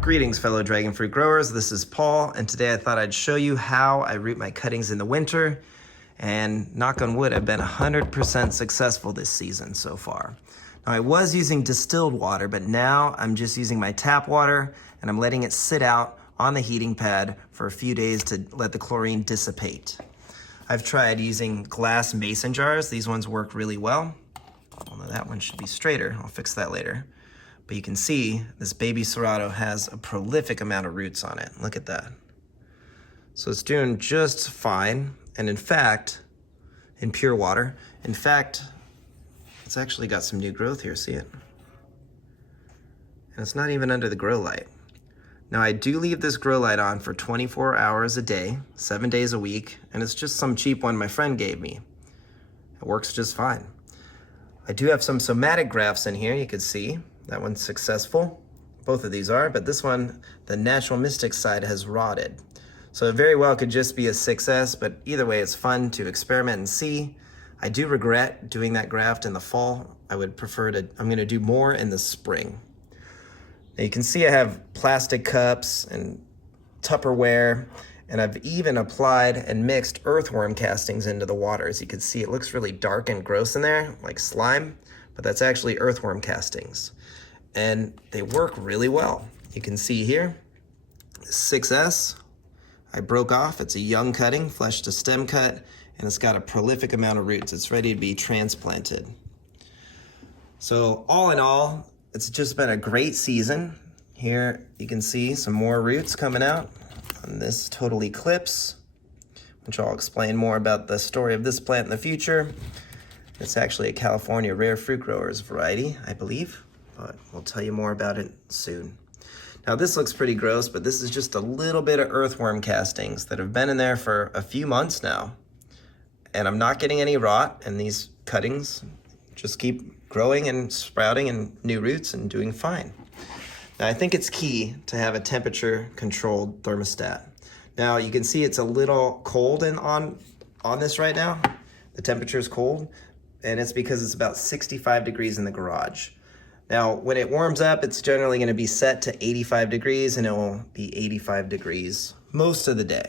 Greetings, fellow dragon fruit growers. This is Paul, and today I thought I'd show you how I root my cuttings in the winter. And knock on wood, I've been 100% successful this season so far. Now, I was using distilled water, but now I'm just using my tap water, and I'm letting it sit out on the heating pad for a few days to let the chlorine dissipate. I've tried using glass mason jars. These ones work really well. Although that one should be straighter. I'll fix that later. But you can see this baby Serato has a prolific amount of roots on it. Look at that. So it's doing just fine. And in fact, in pure water, in fact, it's actually got some new growth here, see it? And it's not even under the grow light. Now I do leave this grow light on for 24 hours a day, 7 days a week, and it's just some cheap one my friend gave me. It works just fine. I do have some somatic grafts in here, you can see. That one's successful. Both of these are, but this one, the Natural Mystic side has rotted. So it very well could just be a 6S, but either way, it's fun to experiment and see. I do regret doing that graft in the fall. I would prefer to, I'm gonna do more in the spring. Now you can see I have plastic cups and Tupperware, and I've even applied and mixed earthworm castings into the water. As you can see, it looks really dark and gross in there, like slime, but that's actually earthworm castings. And they work really well. You can see here, 6S, I broke off. It's a young cutting, flesh to stem cut, and it's got a prolific amount of roots. It's ready to be transplanted. So all in all, it's just been a great season. Here you can see some more roots coming out on this Total Eclipse, which I'll explain more about the story of this plant in the future. It's actually a California rare fruit growers variety, I believe, but we'll tell you more about it soon. Now this looks pretty gross, but this is just a little bit of earthworm castings that have been in there for a few months now. And I'm not getting any rot, and these cuttings just keep growing and sprouting and new roots and doing fine. Now I think it's key to have a temperature controlled thermostat. Now you can see it's a little cold on this right now. The temperature is cold, and it's because it's about 65 degrees in the garage. Now, when it warms up, it's generally gonna be set to 85 degrees, and it will be 85 degrees most of the day.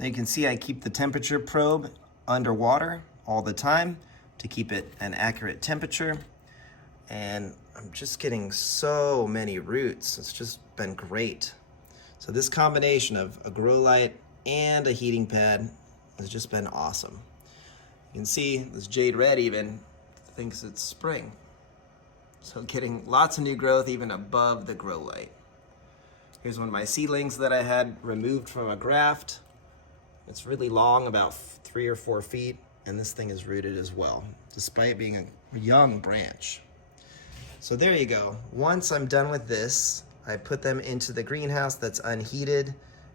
Now you can see I keep the temperature probe underwater all the time to keep it an accurate temperature. And I'm just getting so many roots. It's just been great. So this combination of a grow light and a heating pad has just been awesome. You can see this Jade Red even thinks it's spring. So getting lots of new growth even above the grow light. Here's one of my seedlings that I had removed from a graft. It's really long, about 3 or 4 feet, and this thing is rooted as well, despite being a young branch. So there you go. Once I'm done with this, I put them into the greenhouse that's unheated,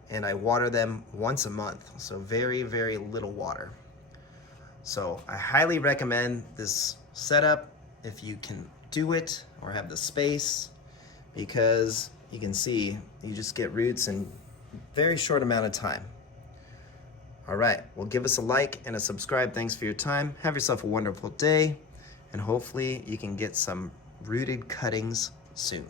and I water them once a month. So very, very little water. So I highly recommend this setup if you can do it or have the space, because you can see you just get roots in a very short amount of time. All right, well, give us a like and a subscribe. Thanks for your time. Have yourself a wonderful day, and hopefully you can get some rooted cuttings soon.